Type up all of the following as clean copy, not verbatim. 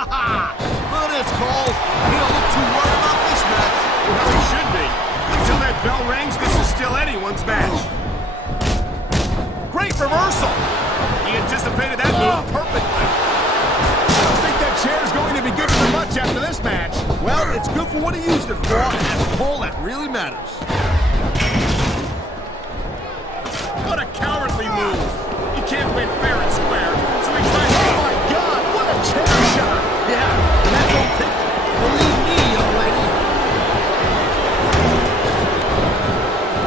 Look at this, Cole. He don't look too worried about this match. Well, he should be. Until that bell rings, this is still anyone's match. Great reversal. He anticipated that move perfectly. I don't think that chair's going to be good for much after this match. Well, it's good for what he used it for, and that's all that really matters. What a cowardly move. He can't win fair and square, so he tries to... Oh my God, what a chair shot. Yeah, that don't take it. Believe me, young lady.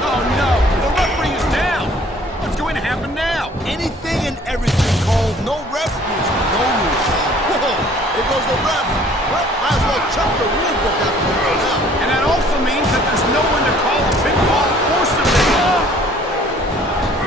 Oh no, the referee is down. What's going to happen now? Anything and everything, Cole. No ref means no rules. Whoa, here goes the ref. Well, might as well chuck the rule book out the window now. And that also means that there's no one to call a big ball or submission.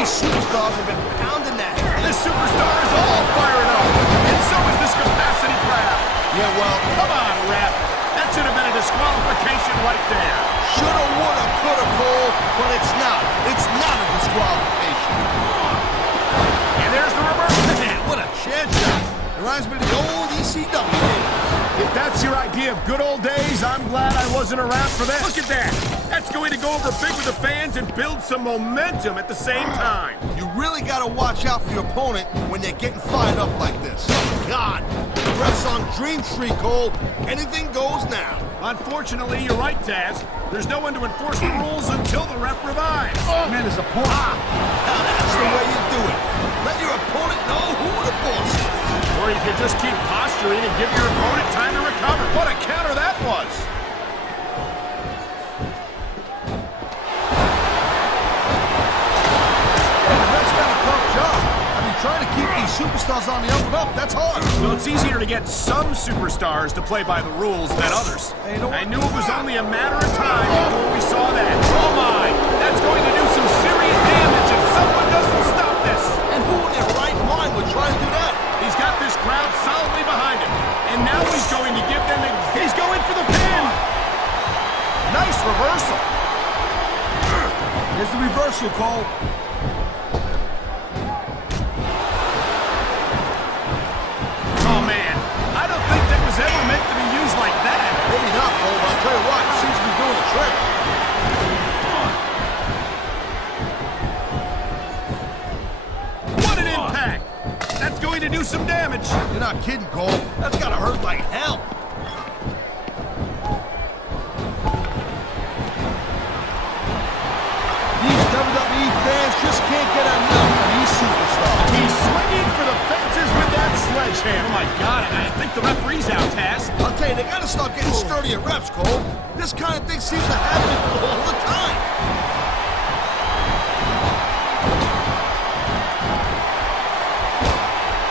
These superstars have been pounding that. This superstar is all fired up, and so is this capacity crowd. Yeah, well, Come on, ref. That should have been a disqualification right there. shoulda, woulda, coulda, Cole, but it's not. It's not a disqualification. And there's the reverse. Man, what a chair shot. Reminds me of the old ECW days. If that's your idea of good old days, I'm glad I wasn't around for that. Look at that. That's going to go over big with the fans and build some momentum at the same time. You really got to watch out for your opponent when they're getting fired up like this. Oh, God. The ref's on Dream Street, Cole. Anything goes now. Unfortunately, you're right, Taz. There's no one to enforce the rules until the ref revives. Man, his opponent. Now that's the way you do it. Let your opponent know who the boss is. Or you can just keep posturing and give your opponent time to recover. What a counter that was. Trying to keep these superstars on the up and up, that's hard. Well, it's easier to get some superstars to play by the rules than others. Hey, you know I knew it was only a matter of time before we saw that. Oh my! That's going to do some serious damage if someone doesn't stop this. And who in their right mind would try to do that? He's got this crowd solidly behind him. And now he's going to give them he's going for the pin! Nice reversal. Here's the reversal, Cole. Oh, man. I don't think that was ever meant to be used like that. Maybe not, Cole, but I'll tell you what, it seems to be doing the trick. What an impact! That's going to do some damage. You're not kidding, Cole. That's gotta hurt like hell. These WWE fans just can't get enough of these superstars. He's swinging for the fences with that sledgehammer. Oh, my God. I think the referee's out, Taz. I'll tell you, they gotta start getting sturdier reps, Cole. This kind of thing seems to happen all the time.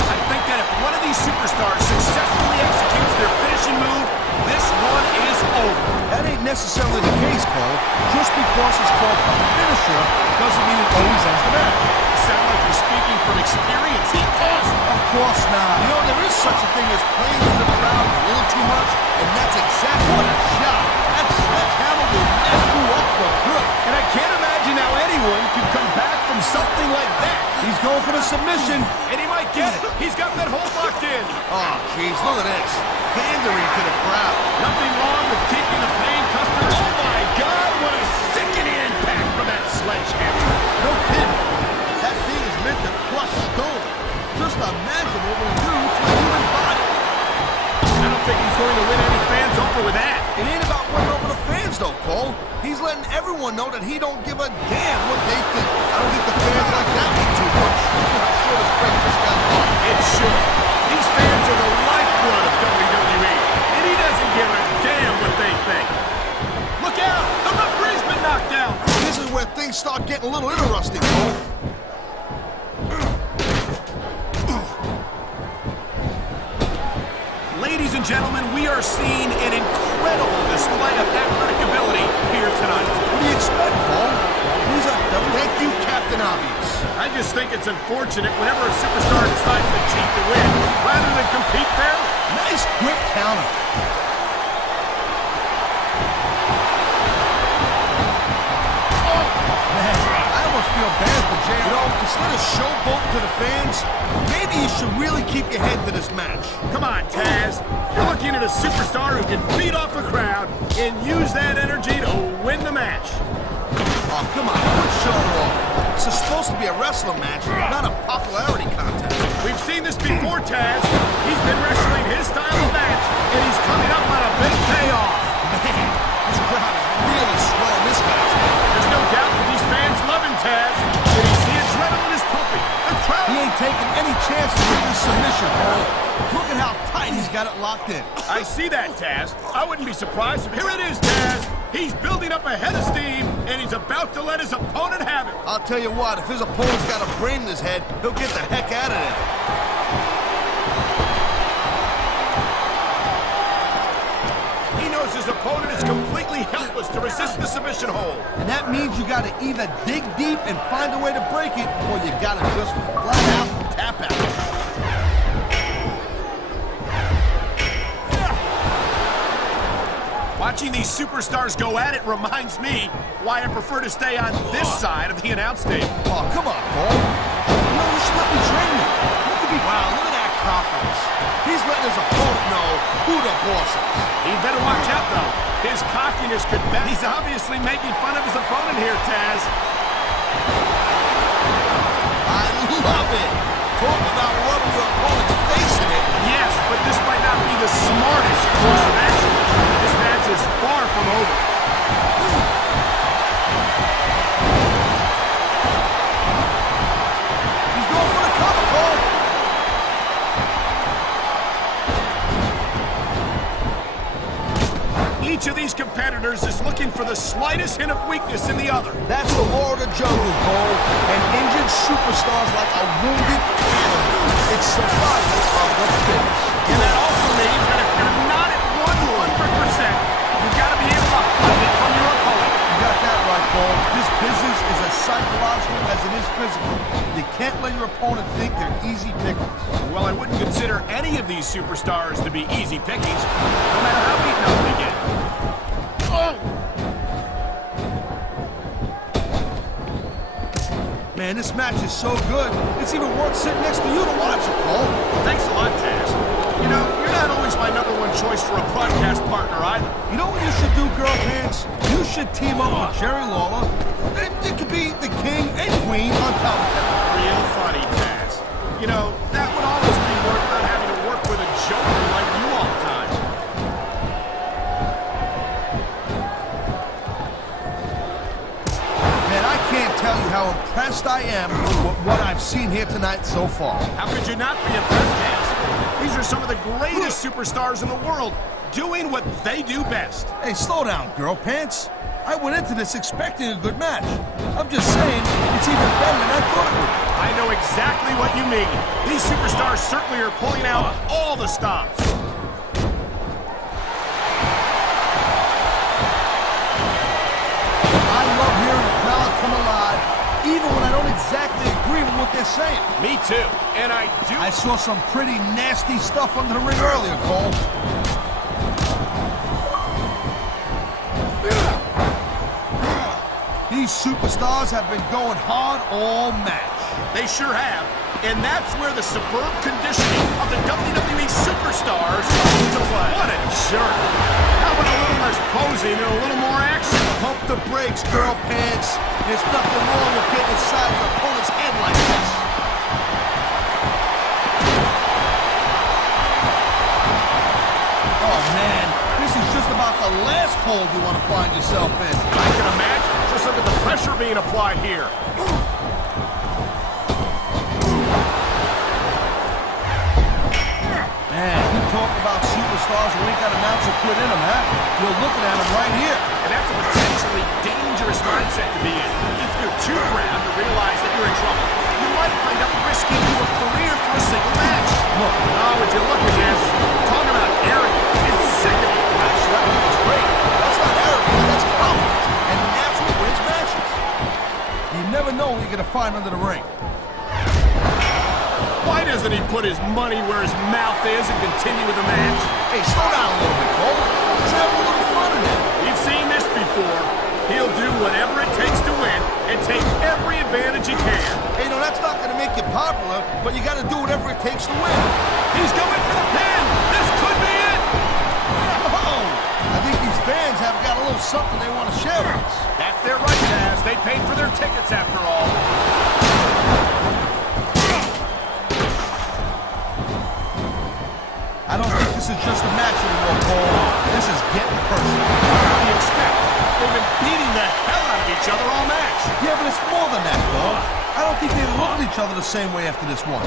I think that if one of these superstars successfully executes their finishing move, this one is over. That ain't necessarily the case, Cole. Just because it's called a finisher doesn't mean it always ends the match. You sound like you're speaking from experience here, Taz. Of course not. You know, there is such a thing as playing to the crowd a little too much, and that's exactly what a shot. That sledgehammer will mess you up for good. And I can't imagine how anyone could come back from something like that. He's going for the submission. And he might get it. He's got that hold locked in. Oh, jeez, look at this. Pandering to the crowd. Nothing wrong with keeping the paying customers. Oh my God, what a sickening impact from that sledgehammer. No kidding. That thing is meant to crush stone. Just imagine what it will do to a human body. I don't think he's going to win any fans over with that. It ain't about winning over the fans, though, Cole. He's letting everyone know that he don't give a damn what they think. I don't think the fans like that one too much. I'm sure this breakfast got hard. It should. These fans are the lifeblood of WWE, and he doesn't give a damn what they think. Look out! The referee's been knocked out. This is where things start getting a little interesting, Cole. Ladies and gentlemen, we are seeing an incredible display of athletic ability here tonight. What do you expect, Cole? He's a thank you, Captain Obvious. I just think it's unfortunate whenever a superstar decides to cheat to win, rather than compete fair. Nice quick counter. Man, I almost feel bad for Jay. You know, instead of showboating to the fans, maybe he you should really keep your head to this match. Come on, Taz. You're looking at a superstar who can feed off a crowd and use that energy to win the match. Oh, come on, quit showing off. This is supposed to be a wrestling match, not a popularity contest. We've seen this before, Taz. He's been wrestling his style of match, and he's coming up on a big payoff. Man, this crowd is really swelling this guy's head. There's no doubt that these fans love him, Taz. And he's the adrenaline is pumping. The crowd... He ain't taking any chances with this submission, Cole. Look at how tight he's got it locked in. I see that, Taz. I wouldn't be surprised if... Here it is, Taz. He's building up a head of steam, and he's about to let his opponent have it. I'll tell you what, if his opponent's got a brain in his head, he'll get the heck out of there. He knows his opponent is completely helpless to resist the submission hold. And that means you gotta either dig deep and find a way to break it, or you gotta just flat out tap out. Watching these superstars go at it reminds me why I prefer to stay on this side of the announce table. Oh, come on, Cole. You know, you should let me train you. You could be... Wow, look at that confidence. He's letting his opponent know who the boss is. He better watch out, though. His cockiness could bet. He's obviously making fun of his opponent here, Taz. I love it. Talk about rubbing your opponent's face in it. Yes, but this might not be the smartest course of action. This match is far from over. He's going for the cover, Cole. Each of these competitors is looking for the slightest hint of weakness in the other. That's the law of the jungle, Cole. And injured superstars like a wounded animal. It's survival of the fittest. And that also means that if you're not at 100%, you've got to be able to hide it from your opponent. You got that right, Cole. This business is as psychological as it is physical. You can't let your opponent think they're easy pickings. Well, I wouldn't consider any of these superstars to be easy pickings, no matter how beaten up they get. Man, this match is so good, it's even worth sitting next to you to watch it, Cole. Thanks a lot, Taz. You know, you're not always my #1 choice for a broadcast partner either. You know what you should do, girl pants? You should team up with Jerry Lawler. It could be the king and queen on top of that. Real funny, Taz. You know, that would always be worth not having to work with a joker like you all the time. Man, I can't tell you how impressed I am with what I've seen here tonight so far. How could you not be impressed, Taz? These are some of the greatest superstars in the world doing what they do best. Hey, slow down, girl pants. I went into this expecting a good match. I'm just saying, it's even better than I thought it would be. I know exactly what you mean. These superstars certainly are pulling out all the stops. I love hearing the crowd come alive, even when I don't exactly agree with what they're saying. Me too. And I saw some pretty nasty stuff under the ring earlier, Cole. These superstars have been going hard all match. They sure have. And that's where the superb conditioning of the WWE superstars come into play. What a jerk. How about a little less posing and a little more action? Pump the brakes, girl pants. There's nothing wrong with getting inside your opponent's head like this. Oh, man. This is just about the last hold you want to find yourself in. I can imagine. Just look at the pressure being applied here. Man, you talk about superstars who ain't got an ounce of quit in them, huh? You're looking at them right here. And that's a potentially dangerous mindset to be in. If you're too proud to realize that you're in trouble, you might wind up risking your career for a single match. Look, oh, would you look at this? Talking about arrogant. It's sickening. Actually, I think it's great. That's not arrogance, that's confidence. And that's what wins matches. You never know what you're going to find under the ring. Why doesn't he put his money where his mouth is and continue with the match? Hey, slow down a little bit, Cole. Let's have a little fun in it. We've seen this before. He'll do whatever it takes to win and take every advantage he can. Hey, no, that's not going to make you popular, but you got to do whatever it takes to win. He's going for the pin. This could be it. Oh, I think these fans have got a little something they want to share with us. That's their right, Taz. They paid for their tickets after all. I don't think this is just a match anymore, Cole. This is getting personal. What do you expect? They've been beating the hell out of each other all match. Yeah, but it's more than that, Cole. I don't think they look at each other the same way after this one.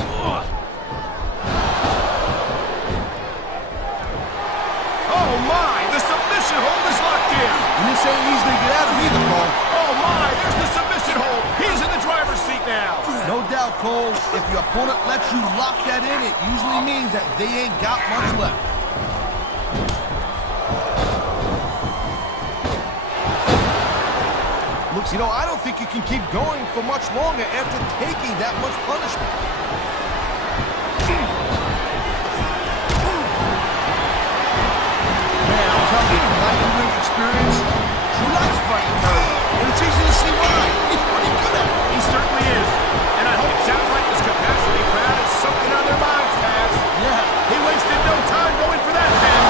Oh, my! The submission hold is locked in. And this ain't easy to get out of either, Cole. Oh, my! There's the submission hold. He's in the driver's seat now. No doubt, Cole. If your opponent lets you lock that in, it usually means that they ain't got much left. Looks, you know, I don't think you can keep going for much longer after taking that much punishment. Man, I'm telling you, from my in-ring experience, Drew likes fighting hurt, and it's easy to see why. He's pretty good at it. He certainly is. And I hope it sounds like this capacity crowd is something on their minds, Taz. Yeah. He wasted no time going for that pin.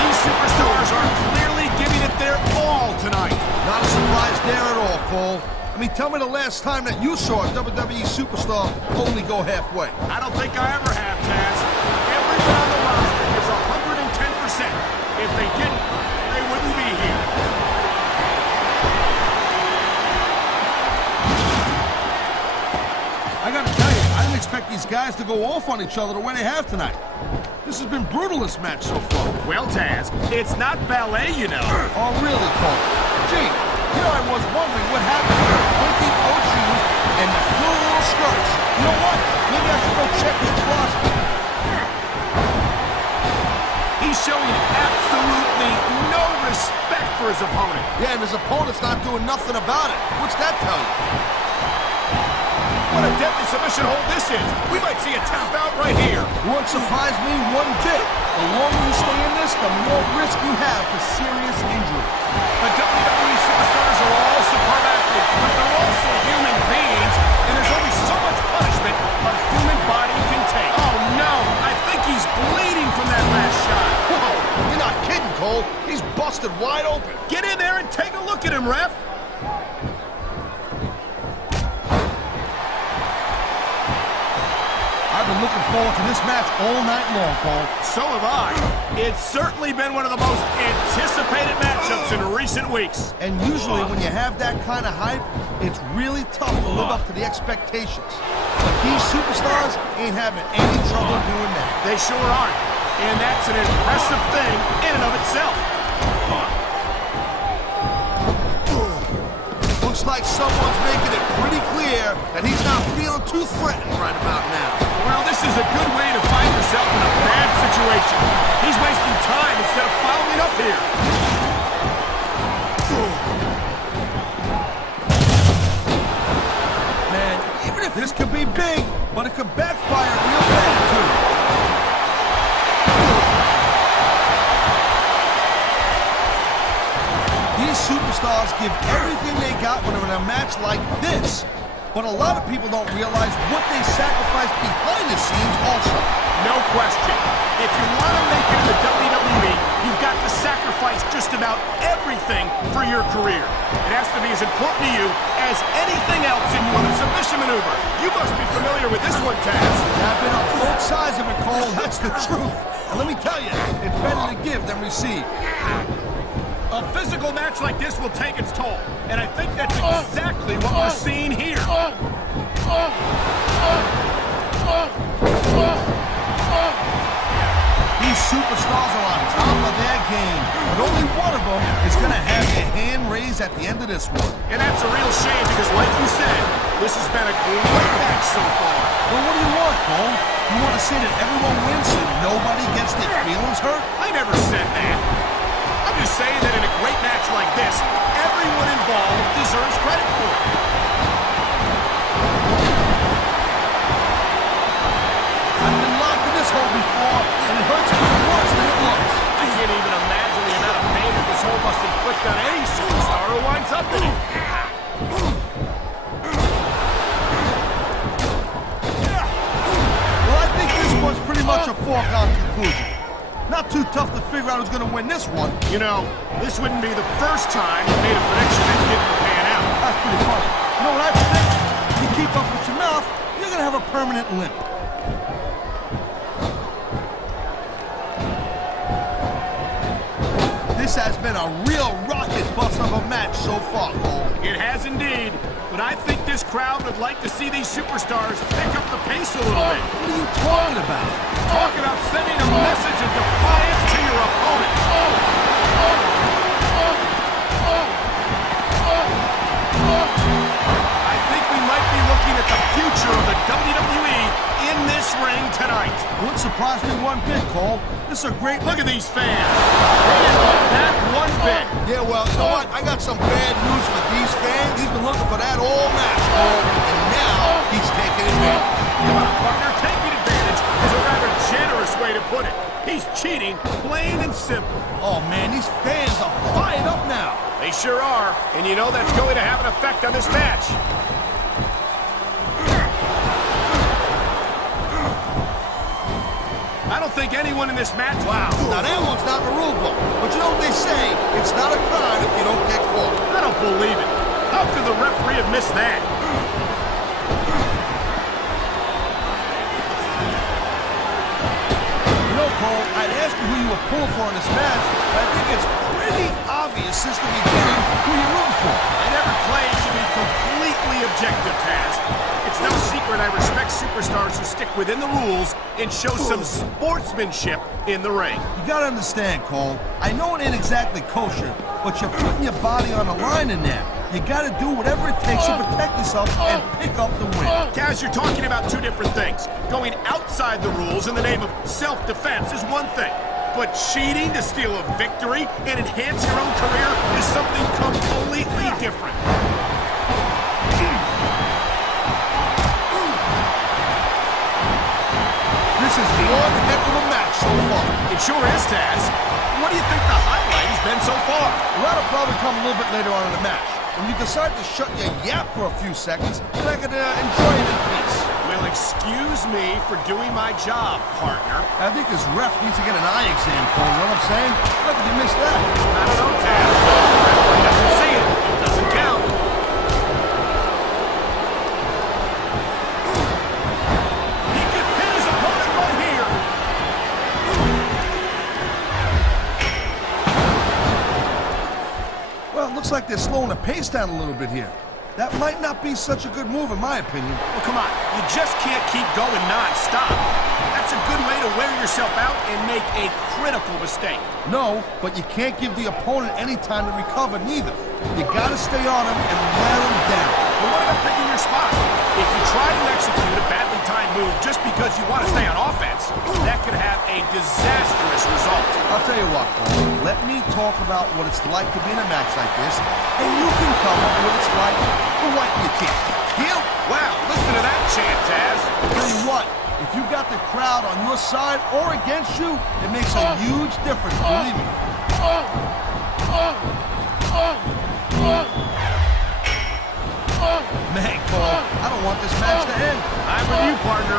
These superstars are clearly giving it their all tonight. Not a surprise there at all, Cole. I mean, tell me the last time that you saw a WWE superstar only go halfway. I don't think I ever have, Taz. Everyone on the roster gives 110%. If they didn't, they wouldn't be here. I gotta tell you, I didn't expect these guys to go off on each other the way they have tonight. This has been brutal, this match so far. Well, Taz, it's not ballet, you know. Oh, really, Cole? Gee, you know, I was wondering what happened to the pointy coat shoes and the floral skirts. You know what? Maybe I should go check his closet. He's showing absolutely no respect for his opponent. Yeah, and his opponent's not doing nothing about it. What's that tell you? What a deadly submission hold this is. We might see a tap out right here. Won't surprise me one bit. The longer you stay in this, the more risk you have for serious injury. The WWE superstars are all superb athletes, but they're also human beings, and there's only so much punishment a human body can take. Oh, no. I think he's bleeding from that last shot. Whoa, you're not kidding, Cole. He's busted wide open. Get in there and take a look at him, ref. I've been looking forward to this match all night long, Cole. So have I. It's certainly been one of the most anticipated matchups in recent weeks. And usually when you have that kind of hype, it's really tough to live up to the expectations. But these superstars ain't having any trouble doing that. They sure aren't. And that's an impressive thing in and of itself. Looks like someone's making it pretty clear that he's not feeling too threatened right about now. Well, this is a good way to find yourself in a bad situation. He's wasting time instead of following up here. Man, even if this could be big, but it could backfire real bad, too. These superstars give everything they got when they're in a match like this. But a lot of people don't realize what they sacrifice behind the scenes also. No question. If you want to make it in the WWE, you've got to sacrifice just about everything for your career. It has to be as important to you as anything else in your submission maneuver. You must be familiar with this one, Taz. I've been on both sides of it, Cole. That's the truth. And let me tell you, it's better to give than receive. A physical match like this will take its toll, and I think that's exactly what we're seeing here. These superstars are on top of their game, but only one of them is going to have their hand raised at the end of this one. And that's a real shame because, like you said, this has been a great match so far. Well, what do you want, Cole? You want to say that everyone wins so nobody gets their feelings hurt? I never said that. I'm just saying that in a great match like this, everyone involved deserves credit for it. I've been locked in this hole before, and it hurts me on any superstar who winds up in it. Well, I think this one's pretty much a foregone conclusion. Not too tough to figure out who's going to win this one. You know, this wouldn't be the first time you made a prediction and didn't pan out. That's pretty funny. You know what I think? If you keep up with your mouth, you're going to have a permanent limp. This has been a real rocket bust of a match so far, Cole. It has indeed. But I think this crowd would like to see these superstars pick up the pace a little bit. What are you talking about? Talking about sending a message of defiance to your opponent. I think we might be looking at the future of the WWE in this ring tonight. Wouldn't surprise me one bit, Cole. This is a great... Look at these fans. They didn't love that one bit. Yeah, well, you know what? I got some bad news for these fans. He's been looking for that all match, Cole, and now he's taking advantage. Come on, partner. Taking advantage is a rather generous way to put it. He's cheating, plain and simple. Oh, man, these fans are fired up now. They sure are, and you know that's going to have an effect on this match. I don't think anyone in this match... Wow, now that one's not in the rule book. But you know what they say? It's not a crime if you don't get caught. I don't believe it. How could the referee have missed that? You know, Cole, I'd ask you who you were pulling for in this match, but I think it's pretty obvious since the beginning who you're rooting for. I never claimed to be completely objective, Taz. It's no secret I respect superstars who stick within the rules and show some sportsmanship in the ring. You gotta understand, Cole, I know it ain't exactly kosher, but you're putting your body on the line in there. You gotta do whatever it takes to protect yourself and pick up the win. Taz, you're talking about two different things. Going outside the rules in the name of self-defense is one thing, but cheating to steal a victory and enhance your own career is something completely different. This is one heck of a match so far. It sure is, Taz. What do you think the highlight has been so far? Well, that'll probably come a little bit later on in the match. When you decide to shut your yap for a few seconds, then I can enjoy it in peace. Well, excuse me for doing my job, partner. I think this ref needs to get an eye exam, Cole. You know what I'm saying? How could you miss that? I don't know, Taz. He doesn't see it. It doesn't count. He could pin his opponent right here. Well, it looks like they're slowing the pace down a little bit here. That might not be such a good move, in my opinion. Well, come on. You just can't keep going non-stop. That's a good way to wear yourself out and make a critical mistake. No, but you can't give the opponent any time to recover, neither. You gotta stay on him and wear him down. But what about picking your spot? If you try to execute a badly timed move just because you want to stay on offense, that could have a disastrous result. I'll tell you what, Cole. Let me talk about what it's like to be in a match like this, and you can cover what it's like to wipe your teeth. Deal? Wow, listen to that chant, Taz. I'll tell you what, if you got the crowd on your side or against you, it makes a huge difference, believe me. Man, Cole, I don't want this match to end. I'm with you, partner.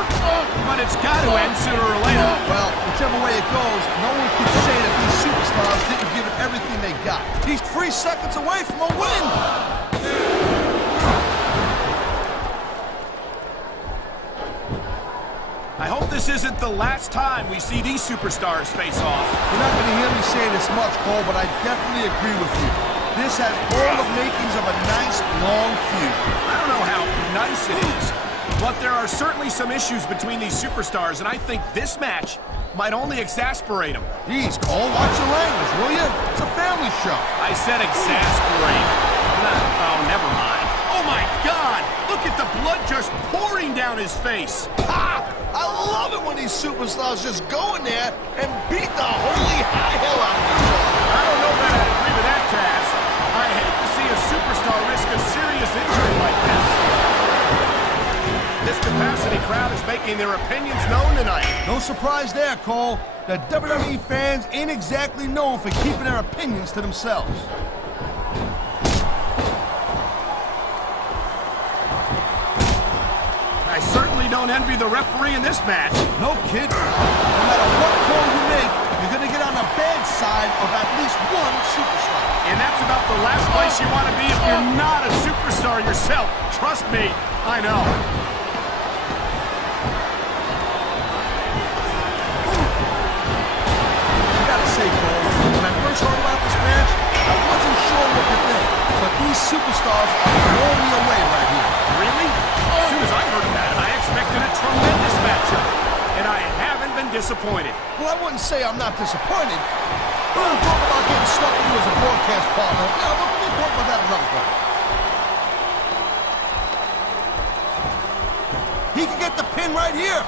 But it's got to end sooner or later. Well, whichever way it goes, no one can say that these superstars didn't give it everything they got. He's 3 seconds away from a win. I hope this isn't the last time we see these superstars face off. You're not going to hear me say this much, Cole, but I definitely agree with you. This has all the makings of a nice, long feud. I don't know how nice it is, but there are certainly some issues between these superstars, and I think this match might only exasperate them. Jeez, Cole, watch your language, will you? It's a family show. I said exasperate. Oh, never mind. Oh, my God! Look at the blood just pouring down his face. Ha! I love it when these superstars just go in there and beat the holy high hell out of each other. I don't know that I agree with that, Taz. I hate to see a superstar risk a serious injury like this. This capacity crowd is making their opinions known tonight. No surprise there, Cole. The WWE fans ain't exactly known for keeping their opinions to themselves. I certainly don't envy the referee in this match. No kidding. No matter what call you make, you're going to get on the bad side of at least one superstar. And that's about the last place you want to be if you're not a superstar yourself. Trust me, I know. I gotta say, Cole, when I first heard about this match, I wasn't sure what to think. But these superstars are blowing me away right here. Really? As soon as I heard about it, I expected a tremendous matchup. And I haven't been disappointed. Well, I wouldn't say I'm not disappointed. We'll talk about getting stuck with you as a broadcast partner. Yeah, we'll talk about that another time. He can get the pin right here.